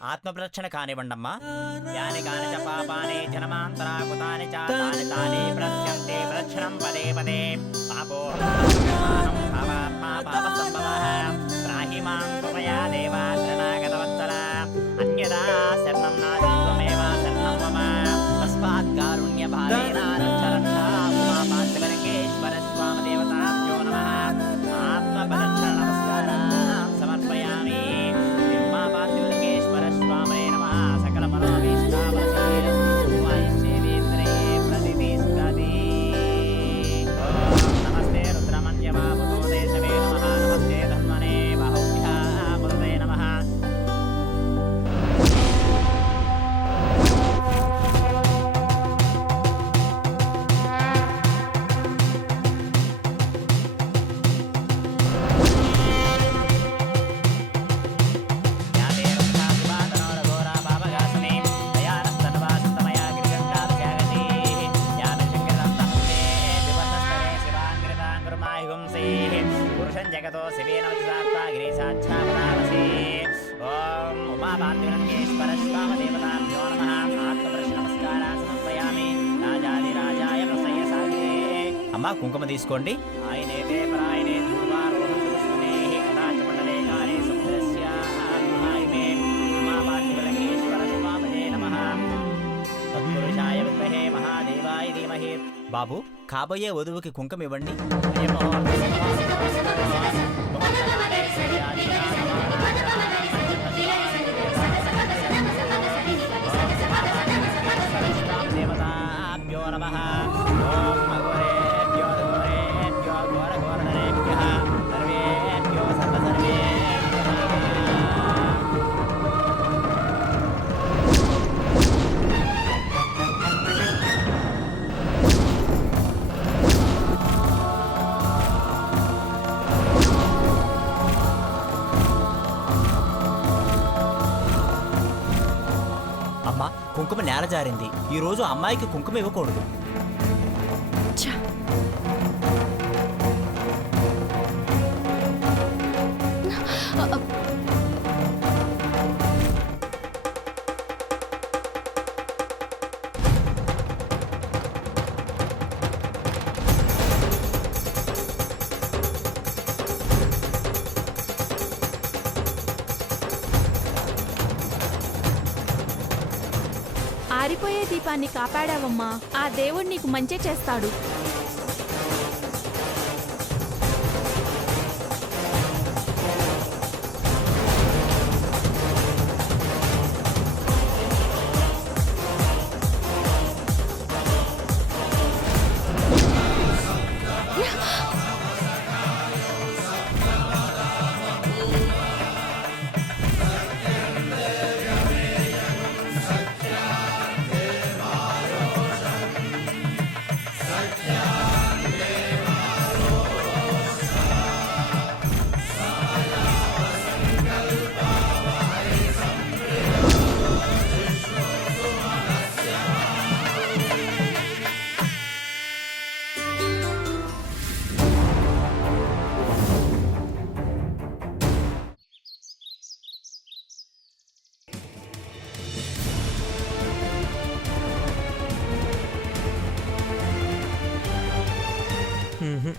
ఆత్మప్రదక్షిణ కానివ్వండమ్మా. యాని కాని చ పాపాని జనమాంతరాకృతాని చ తాని తాని ప్రత్యంతే ప్రదక్షిణం పదే పదే. పాపోహం పాపాత్మా పాపసంభవః త్రాహి మాం కృపయా దేవా శరణాగతవత్సల. అన్యదా శరణం నాస్తి త్వమేవ శరణం మమ. తస్మాత్ కారుణ్యభావేన రక్ష రక్ష ఉమాపాద్రివరంగేశ్వర స్వామి దేవతాభ్యో నమః. ఆత్మప్రదక్షిణ నమస్కారం సమర్పయామి. అమ్మా కుంకుమ తీసుకోండి. ఆయనే పరాయనే మహాదేవాయ ధీమహి. బాబు కాబోయే వధువుకి కుంకుమ ఇవ్వండి. దేవతాభ్యో నమః. అమ్మా కుంకుమ నేల జారింది. ఈ రోజు అమ్మాయికి కుంకుమ ఇవ్వకూడదు. ఆరిపోయే దీపాన్ని కాపాడావమ్మా. ఆ దేవుడు నీకు మంచి చేస్తాడు.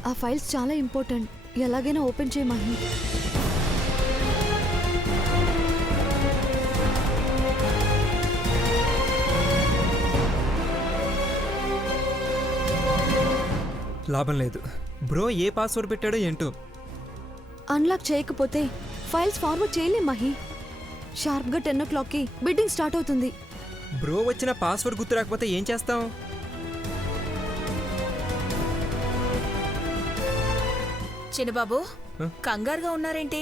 ఆ ఫైల్స్ చాలా ఇంపార్టెంట్. ఎలాగైనా ఓపెన్ చేయమని. లాభం లేదు. బ్రో ఏ పాస్వర్డ్ పెట్టాడో ఏంటో. అన్లాక్ చేయకపోతే ఫైల్స్ ఫార్వర్డ్ చేయలేం మహి. షార్ప్గా 10 o'clockకి బిడ్డింగ్ స్టార్ట్ అవుతుంది. బ్రో వచ్చిన పాస్వర్డ్ గుర్తు రాకపోతే ఏం చేస్తాం? చిన్నబాబు కంగారుగా ఉన్నారేంటి?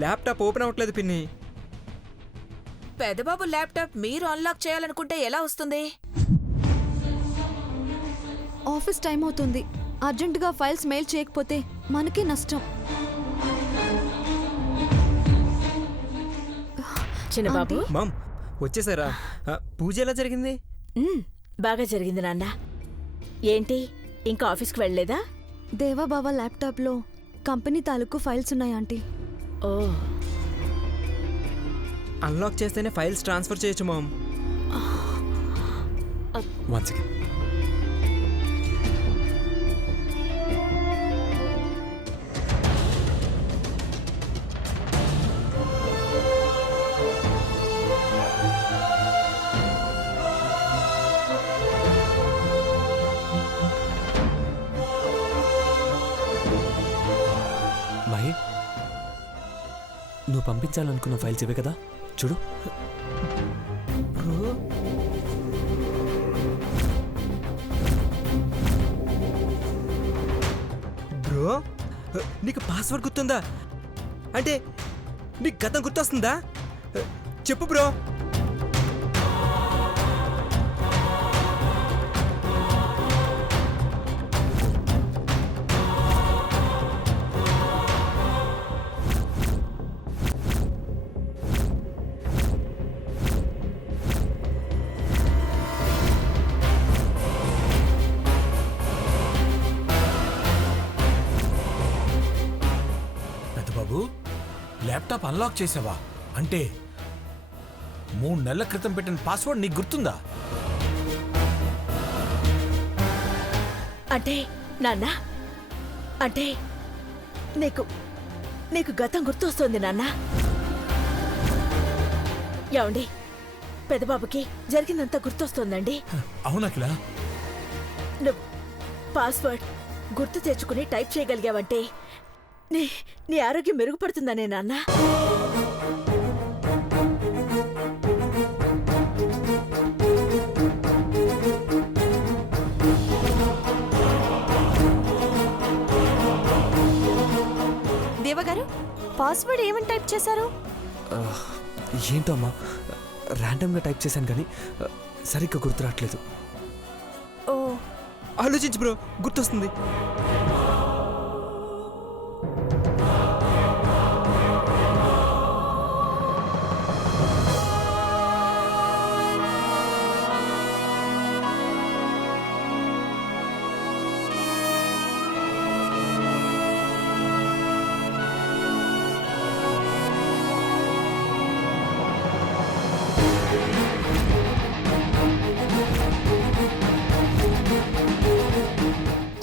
ల్యాప్టాప్ ఓపెన్ అవ్వట్లేదు పిన్ని. పెద్దబాబు ల్యాప్టాప్ మీరు అన్లాక్ చేయాలనుకుంటే ఎలా వస్తుంది? ఆఫీస్ టైం అవుతుంది. అర్జెంటుగా ఫైల్స్ మెయిల్ చేయకపోతే మనకే నష్టం. చిన్నబాబు మామ్ వచ్చేసారా? పూజ ఎలా జరిగింది? బాగా జరిగింది నాన్న. ఏంటి ఇంకా ఆఫీస్కి వెళ్ళలేదా? దేవాబాబా ల్యాప్టాప్లో కంపెనీ తాలూకు ఫైల్స్ ఉన్నాయి ఆంటీ. ఓ అన్లాక్ చేస్తేనే ఫైల్స్ ట్రాన్స్ఫర్ చేయొచ్చు మామ్. One second. మహి, నువ్వు పంపించాలనుకున్న ఫైల్స్ ఇవే కదా, చూడు. బ్రో బ్రో నీకు పాస్వర్డ్ గుర్తుందా? అంటే నీకు గతం గుర్తొస్తుందా? చెప్పు బ్రో. బాబు, ల్యాప్టాప్ అన్లాక్ చేసావా? అంటే 3 నెలల క్రితం పెట్టిన పాస్వర్డ్ నీకు గుర్తుందా? అంటే నాన్న, అంటే నీకు నీకు గతం గుర్తొస్తుంది నాన్న. ఏమండి, పెద్దబాబుకి జరిగిందంతా గుర్తొస్తోందండి. అవునట్లా? నువ్వు పాస్వర్డ్ గుర్తు తెచ్చుకుని టైప్ చేయగలిగావంటే నీ ఆరోగ్యం మెరుగుపడుతుందనే నాన్న. దేవగారు, పాస్వర్డ్ ఏమని టైప్ చేశారు? ఏంటో అమ్మా, ర్యాండమ్గా టైప్ చేశాను కానీ సరిగ్గా గుర్తు రావట్లేదు. ఓ, ఆలోచించు బ్రో, గుర్తొస్తుంది.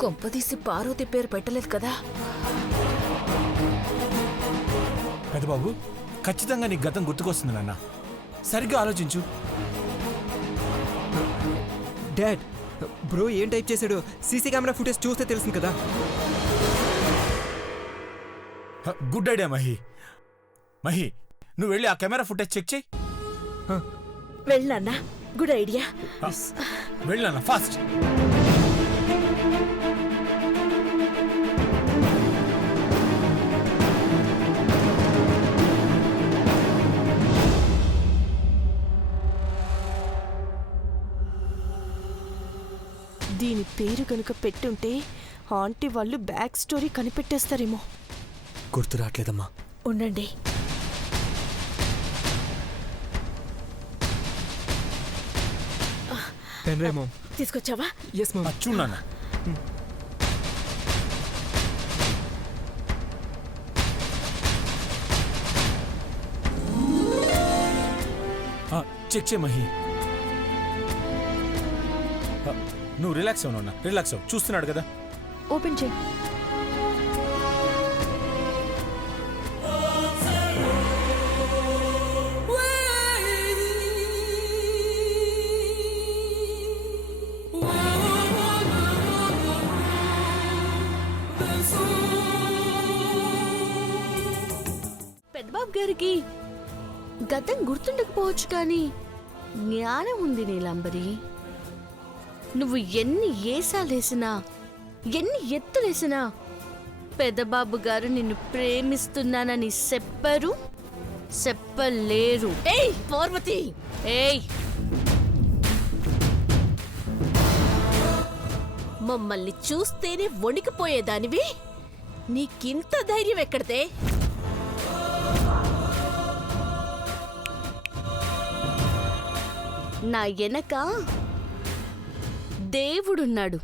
కొంపదీసి పార్వతి పేరు పెట్టలేదు కదా? పెద్దబాబు, ఖచ్చితంగా నీకు గతం గుర్తుకొస్తుంది నాన్న. సరిగ్గా ఆలోచించు. డాడ్, బ్రో ఏం టైప్ చేశాడు? సీసీ కెమెరా ఫుటేజ్ చూస్తే తెలుస్తుంది కదా. Good idea Mahi. మహి, నువ్వు వెళ్ళి ఆ కెమెరా ఫుటేజ్ చెక్ చేయి. వెళ్ళన్నా, గుడ్ ఐడియా. వెళ్ళానా, ఫాస్ట్. దీని పేరు కనుక పెట్టుంటే ఆంటీ వాళ్ళు బ్యాక్ స్టోరీ కనిపెట్టేస్తారేమో. గుర్తు రావట్లేదమ్మా. ఉండండి. Pen drive mom. తీసుకొచ్చావా? Yes mom. చూడు నాన్న. చెక్ చేయి మహి. నువ్వు రిలాక్స్ అవ్వు నాన్న, రిలాక్స్ అవ్వు. చూస్తున్నాడు కదా. ఓపెన్ చేయి. పెద్దబాబు గారికి గతం గుర్తుండకపోవచ్చు కానీ జ్ఞానం ఉంది నీలంబరి. నువ్వు ఎన్ని ఏసాలేసినా ఎన్ని ఎత్తులేసినా పెద్దబాబు గారు నిన్ను ప్రేమిస్తున్నానని చెప్పలేరు. ఏయ్ పార్వతి, ఏయ్ మమ్మల్ని చూస్తేనే వణికిపోయేదానివి. నీకింత ధైర్యం ఎక్కడితే? నా వెనక దేవుడున్నాడు.